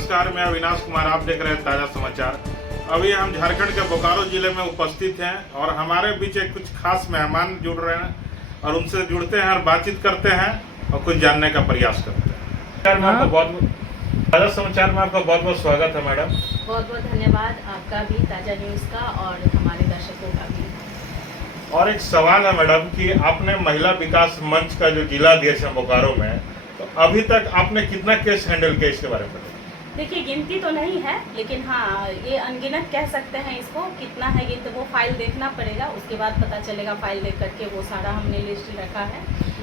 नमस्कार, मैं अविनाश कुमार, आप देख रहे हैं ताज़ा समाचार। अभी हम झारखंड के बोकारो जिले में उपस्थित हैं और हमारे बीच एक कुछ खास मेहमान जुड़ रहे हैं और उनसे जुड़ते हैं और बातचीत करते हैं और कुछ जानने का प्रयास करते हैं। ताज़ा समाचार में आपका बहुत बहुत स्वागत है मैडम। बहुत बहुत धन्यवाद आपका भी, ताज़ा न्यूज़ का और हमारे दर्शकों का भी। और एक सवाल है मैडम कि आपने महिला विकास मंच का जो जिला अध्यक्ष है बोकारो में, तो अभी तक आपने कितना केस हैंडल किया, इसके बारे में बताइए। देखिए, गिनती तो नहीं है, लेकिन हाँ ये अनगिनत कह सकते हैं इसको। कितना है गिनती वो फाइल देखना पड़ेगा, उसके बाद पता चलेगा। फाइल देख करके वो सारा हमने लिस्ट रखा है।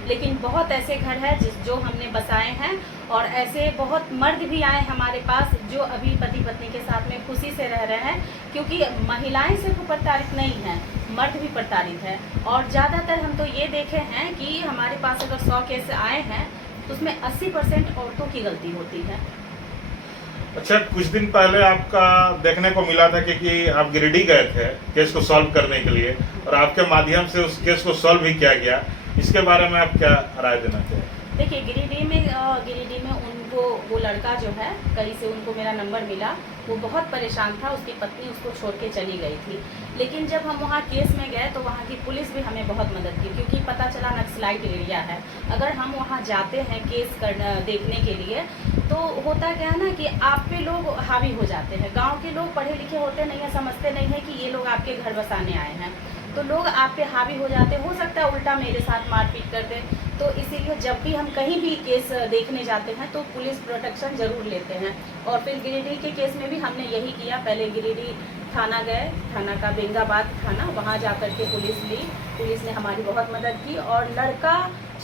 लेकिन बहुत ऐसे घर हैं जो हमने बसाए हैं और ऐसे बहुत मर्द भी आए हमारे पास जो अभी पति पत्नी के साथ में खुशी से रह रहे हैं, क्योंकि महिलाएं सिर्फ प्रताड़ित नहीं हैं, मर्द भी प्रताड़ित है। और ज़्यादातर हम तो ये देखे हैं कि हमारे पास अगर 100 केस आए हैं तो उसमें 80% औरतों की गलती होती है। अच्छा, कुछ दिन पहले आपका देखने को मिला था कि आप गिरिडीह गए थे केस को सॉल्व करने के लिए और आपके माध्यम से उस केस को सॉल्व भी किया गया। इसके बारे में आप क्या राय देना चाहिए? देखिए, गिरिडीह में उनको वो लड़का जो है, कहीं से उनको मेरा नंबर मिला, वो बहुत परेशान था। उसकी पत्नी उसको छोड़ के चली गई थी। लेकिन जब हम वहाँ केस में गए तो वहाँ की पुलिस भी हमें बहुत मदद की, क्योंकि पता चला नक्सलाइट एरिया है। अगर हम वहाँ जाते हैं केस देखने के लिए, तो होता क्या है ना कि आप पे लोग हावी हो जाते हैं। गाँव के लोग पढ़े लिखे होते नहीं हैं, समझते नहीं है कि ये लोग आपके घर बसाने आए हैं, तो लोग आप पे हावी हो जाते। हो सकता है उल्टा मेरे साथ मारपीट कर दें। तो इसीलिए जब भी हम कहीं भी केस देखने जाते हैं तो पुलिस प्रोटेक्शन ज़रूर लेते हैं। और फिर गिरिडीह के केस में भी हमने यही किया। पहले गिरिडीह थाना गए, थाना का बेंगाबाद थाना, वहाँ जा कर के पुलिस ली। पुलिस ने हमारी बहुत मदद की। और लड़का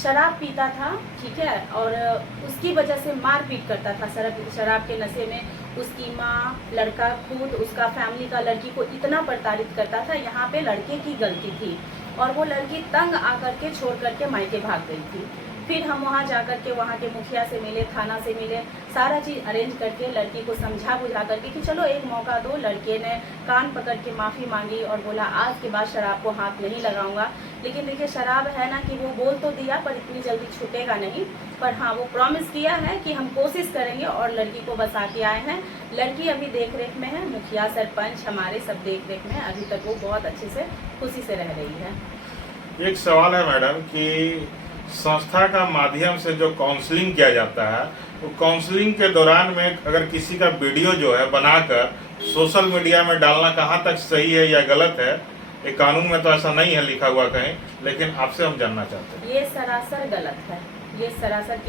शराब पीता था, ठीक है, और उसकी वजह से मारपीट करता था। शराब के नशे में उसकी माँ, लड़का खुद, उसका फैमिली का लड़की को इतना प्रताड़ित करता था। यहाँ पे लड़के की गलती थी और वो लड़की तंग आकर के छोड़ करके मायके भाग गई थी। फिर हम वहाँ जाकर के वहाँ के मुखिया से मिले, थाना से मिले, सारा चीज़ अरेंज करके लड़की को समझा बुझा करके कि चलो एक मौका दो। लड़के ने कान पकड़ के माफ़ी मांगी और बोला आज के बाद शराब को हाथ नहीं लगाऊंगा। लेकिन देखिए, शराब है ना कि वो बोल तो दिया पर इतनी जल्दी छूटेगा नहीं। पर हाँ, वो प्रॉमिस किया है कि हम कोशिश करेंगे और लड़की को बसा के आए हैं। लड़की अभी देख रेख में है, मुखिया सरपंच हमारे सब देख रेख में है। अभी तक वो बहुत अच्छे से खुशी से रह रही है। एक सवाल है मैडम कि संस्था का माध्यम से जो काउंसलिंग किया जाता है, वो काउंसलिंग के दौरान में अगर किसी का वीडियो जो है बनाकर सोशल मीडिया में डालना कहाँ तक सही है या गलत है? एक कानून में तो ऐसा नहीं है लिखा हुआ कहीं, लेकिन आपसे हम जानना चाहते हैं। ये सरासर गलत है। ये सरासर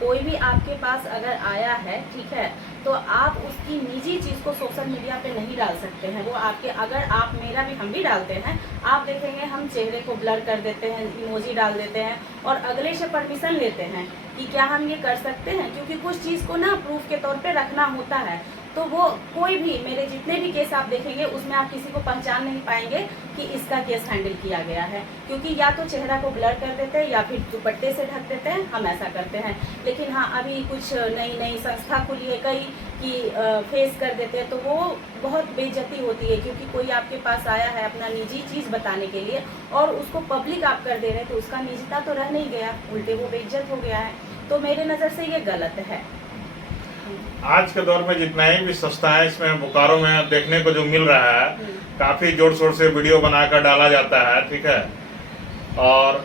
कोई भी आपके पास अगर आया है, ठीक है, तो आप उसकी निजी चीज़ को सोशल मीडिया पे नहीं डाल सकते हैं। वो आपके, अगर आप, मेरा भी, हम भी डालते हैं, आप देखेंगे हम चेहरे को ब्लर कर देते हैं, इमोजी डाल देते हैं और अगले से परमिशन लेते हैं कि क्या हम ये कर सकते हैं, क्योंकि कुछ चीज़ को ना प्रूफ के तौर पे रखना होता है। तो वो कोई भी, मेरे जितने भी केस आप देखेंगे उसमें आप किसी को पहचान नहीं पाएंगे कि इसका केस हैंडल किया गया है, क्योंकि या तो चेहरा को ब्लर कर देते हैं या फिर दुपट्टे से ढक देते हैं। हम ऐसा करते हैं। लेकिन हाँ, अभी कुछ नई संस्था खुली है कई कि फेस कर देते हैं, तो वो बहुत बेइज्जती होती है, क्योंकि कोई आपके पास आया है अपना निजी चीज़ बताने के लिए और उसको पब्लिक आप कर दे रहे हैं, तो उसका निजता तो रह नहीं गया, उल्टे वो बेइज्जत हो गया है। तो मेरे नज़र से ये गलत है। आज के दौर में जितना ही भी संस्थाएं इसमें बोकारो में देखने को जो मिल रहा है, काफी जोर शोर से वीडियो बनाकर डाला जाता है, ठीक है, और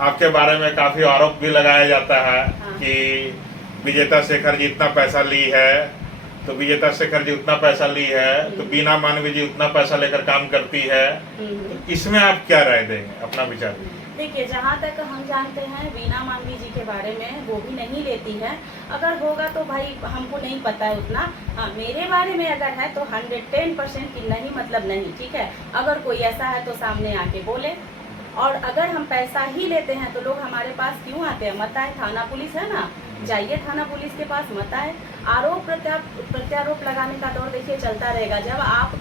आपके बारे में काफी आरोप भी लगाया जाता है। हाँ। कि विजेता शेखर जी इतना पैसा ली है, तो विजेता शेखर जी उतना पैसा ली है, तो बीना मानवी जी उतना पैसा लेकर काम करती है। तो इसमें आप क्या राय देंगे, अपना विचार? देखिए, जहाँ तक हम जानते हैं वीना मानवी जी के बारे में वो भी नहीं लेती है। अगर होगा तो भाई हमको नहीं पता है उतना। हाँ, मेरे बारे में अगर है तो 110% की नहीं, मतलब नहीं, ठीक है। अगर कोई ऐसा है तो सामने आके बोले। और अगर हम पैसा ही लेते हैं तो लोग हमारे पास क्यों आते हैं? मत आए, थाना पुलिस है ना, जाइए थाना पुलिस के पास, मत आए। आरोप प्रत्यारोप लगाने का दौर देखिए चलता रहेगा। जब आप